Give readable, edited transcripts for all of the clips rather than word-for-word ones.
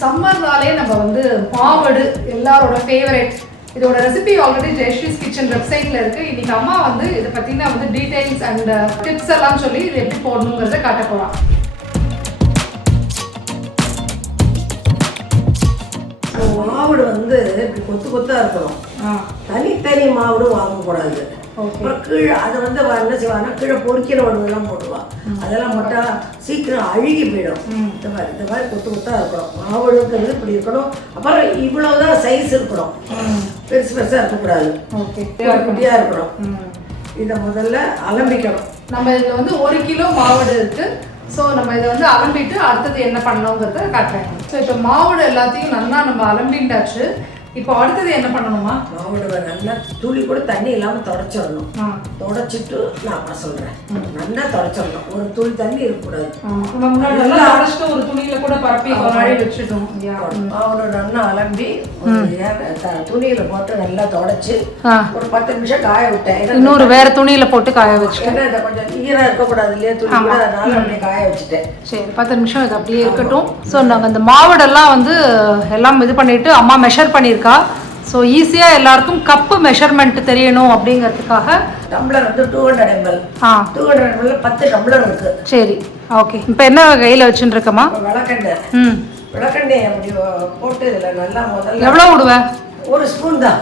சம்மர்னாலே நம்ம வந்து மாவடு எல்லாரோட ஃபேவரட். இதோட ரெசிபி ஆல்ரெடி ஜெயஸ்ரீஸ் கிச்சன் வெப்சைட்ல இருக்கு. இன்னைக்கு அம்மா வந்து இதை பத்தின வந்து டீடைல்ஸ் அண்ட் டிப்ஸ் எல்லாம் சொல்லி இது எப்படி போடணுங்கிறத காட்ட போறான். மாவுடு வந்து இப்படி கொத்து கொத்தா இருக்கணும். தனித்தனி மாவுடு வாங்கக்கூடாது. அப்புறம் கீழே அதை வந்து என்ன செய்வாங்கன்னா கீழே பொறிக்கிற உணவுலாம் போடுவான். அதெல்லாம் போட்டால் சீக்கிரம் அழுகி போயிடும். இந்த மாதிரி கொத்து கொத்தா இருக்கணும். மாவுடுங்கிறது இப்படி இருக்கணும். அப்புறம் இவ்வளோதான் சைஸ் இருக்கணும். பெருசு பெருசாக இருக்கக்கூடாது. குட்டியாக இருக்கணும். இதை முதல்ல அலம்பிக்கணும். நம்ம இதில் வந்து 1 கிலோ மாவுடு இருக்கு. ஸோ நம்ம இதை வந்து அலம்பிட்டு அடுத்தது என்ன பண்ணணுங்கிறத காட்டுறேன். ஸோ இப்போ மாவுடு எல்லாத்தையும் நல்லா நம்ம அலம்பிண்டாச்சு. இப்போ அடுத்தது என்ன பண்ணணுமா? மாவுடு நல்லா துளி கூட தண்ணி இல்லாமல் தொடச்சிடணும். தொடச்சிட்டு நான் அப்புறம் சொல்கிறேன். நல்லா தொடச்சிடணும். ஒரு துளி தண்ணி இருக்கக்கூடாது. நல்லா அரைச்சிட்டு ஒரு துணியில கூட பரப்பி அழி வச்சுட்டோம். மாவுடு நல்லா அலம்பி துணியில போட்டு நல்லா தொடச்சி ஒரு 10 நிமிஷம் காய விட்டேன். இன்னொரு வேற துணியில போட்டு காய வச்சுட்டேன். ஏன்னா இதை கொஞ்சம் ஈரம் இருக்கக்கூடாது இல்லையா துணி, அதனால அப்படியே காய வச்சுட்டேன். சரி, 10 நிமிஷம் இது அப்படியே இருக்கட்டும். ஸோ நாங்கள் இந்த மாவுடெல்லாம் வந்து எல்லாம் இது பண்ணிட்டு அம்மா மெஷர் பண்ணியிருக்கா. ஸோ ஈஸியாக எல்லாருக்கும் கப்பு மெஷர்மெண்ட் தெரியணும் அப்படிங்கிறதுக்காக டம்ளர் வந்து 200 ml. 200 ml 10 டம்ளர் இருக்கு. சரி, ஓகே. இப்போ என்ன கையில் வச்சுட்டு இருக்கமா? விளக்கெண்ணெய். விளக்கெண்ணெய் அப்படி போட்டு இதில் நல்லா முதல்ல எவ்வளோ விடுவேன்? 1 ஸ்பூன் தான்.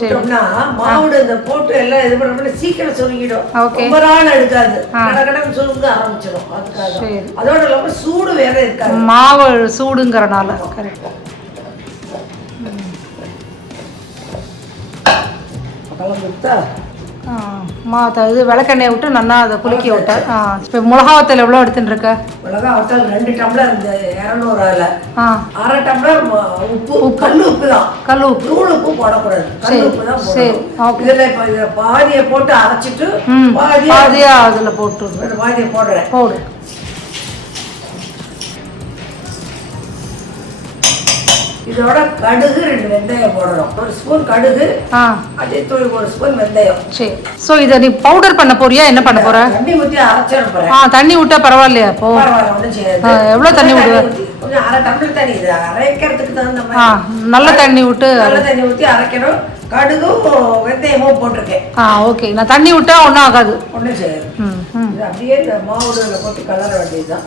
சரினா மாவுடு இந்த போட்டு எல்லாம் இது பண்ண சீக்கிரம் சுருங்கிடும். ரொம்ப நாள் எடுக்காது. கடகடன்னு சுருங்க ஆரம்பிச்சிடும். அதுக்காக அதோட இல்லாமல் சூடு வேற இருக்காது. மாவு சூடுங்கிறனால. கரெக்ட். இது விளக்கெண்ணெய் விட்டு நல்லா அதை குலுக்கி விட்டேன். இப்போ மிளகா வத்தல் எவ்வளோ எடுத்துட்டு இருக்க? மிளகா வத்தல் 2 டம்ளர் 200 1/2 டம்ளர் உப்பு. கல் உப்பு தான். கல் உப்பு. தூள் உப்பு போடக்கூடாது. கல் உப்பு தான் போடணும். இதில் இப்போ இதை பாதியை போட்டு அரைச்சிட்டு பாதியா அதில் போட்டு பாதியை போடுறேன். போடு. இதோட கடுகு 2 வெந்தயம் போடணும். 1 ஸ்பூன் கடுகு, அதே 1 ஸ்பூன் வெந்தயம். சரி. ஸோ இதை நீ பவுடர் பண்ண போறியா என்ன பண்ண போற? தண்ணி ஊற்றி அரைச்சிட போறேன். தண்ணி விட்டா பரவாயில்லையா? இப்போ பரவாயில்ல, ஒன்றும் செய்யாது. எவ்வளோ தண்ணி விடுவேன்? கொஞ்சம் 1/2 டம்ளர் தண்ணி. இது அரைக்கிறதுக்கு தகுந்த மாதிரி நல்ல தண்ணி விட்டு ஊற்றி அரைக்கணும். கடுகும் வெந்தயமும் போட்டிருக்கேன். ஓகே. நான் தண்ணி விட்டா ஒன்றும் ஆகாது. ஒன்றும் செய்யாது. இது அப்படியே இந்த மாவுடுல போட்டு கலர வேண்டியதுதான்.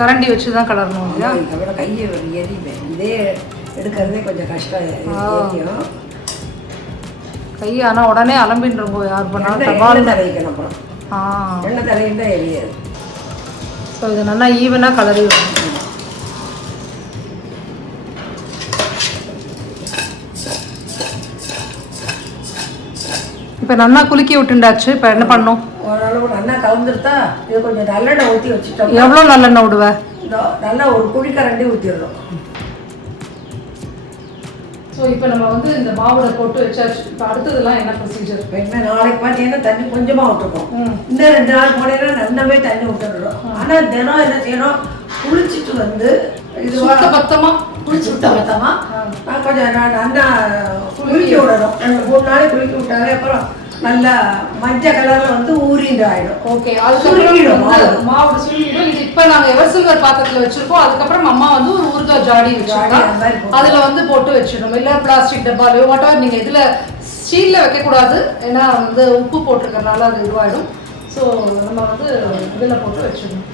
கரண்டி வச்சு தான் கலரணும் இல்லையா? அதோட கையை எரிவேன். இதே எடுக்கிறதே கொஞ்சம் கஷ்டம். எரியும் கை. ஆனால் உடனே அலம்பின்றவங்க யார் பண்ணாலும் தலைக்கணும். அப்புறம் எண்ணெய் தலையில எரியாது. ஸோ இது நல்லா ஈவனாக கலரி வரும். இப்போ நல்லா குலுக்கி விட்டுண்டாச்சு. இப்போ என்ன பண்ணும்? ஓரளவு நல்லா கலந்துருத்தா இது கொஞ்சம் நல்லெண்ணெய் ஊற்றி வச்சுட்டோம். எவ்வளோ நல்லெண்ணெய் விடுவேன்? நல்லா ஒரு குழிக்கரண்டி ஊற்றிடணும். ஸோ இப்போ நம்ம வந்து இந்த மாவுல போட்டு வச்சாச்சு. இப்போ அடுத்ததெல்லாம் என்ன ப்ரொசீஜர்? இப்போ என்ன நாளைக்கு பார்த்தீங்கன்னா தண்ணி கொஞ்சமாக விட்டுருக்கோம். இன்னும் 2 நாள் போனீங்கன்னா நல்லாவே தண்ணி விட்டுடுறோம். ஆனால் தினம் என்ன செய்யணும்? குளிச்சுட்டு வந்து இது சுத்தபத்தமாக சுத்தபத்தமாக கொஞ்சம் நல்லா குளிக்க விடணும். 2-3 நாளைக்கு குளிக்க விட்டாலே அப்புறம் நல்லா மஞ்சள் கலர்ல வந்து ஊறிண்டு ஆயிடும். ஓகே. அதுக்கப்புறம் மாவு சுருங்கிடும். இது இப்போ நாங்கள் எவர் சில்வர் பாத்திரத்தில் வச்சிருக்கோம். அதுக்கப்புறம் அம்மா வந்து ஒரு ஊறுகாய் ஜாடி வச்சிருக்கோம். அதில் வந்து போட்டு வச்சிடணும். இல்லை பிளாஸ்டிக் டப்பாலையோ வாட்டவர். நீங்கள் இதில் ஸ்டீலில் வைக்கக்கூடாது. ஏன்னா வந்து உப்பு போட்டிருக்கறனால அது இதுவாகிடும். ஸோ நம்ம வந்து இதில் போட்டு வச்சிடணும்.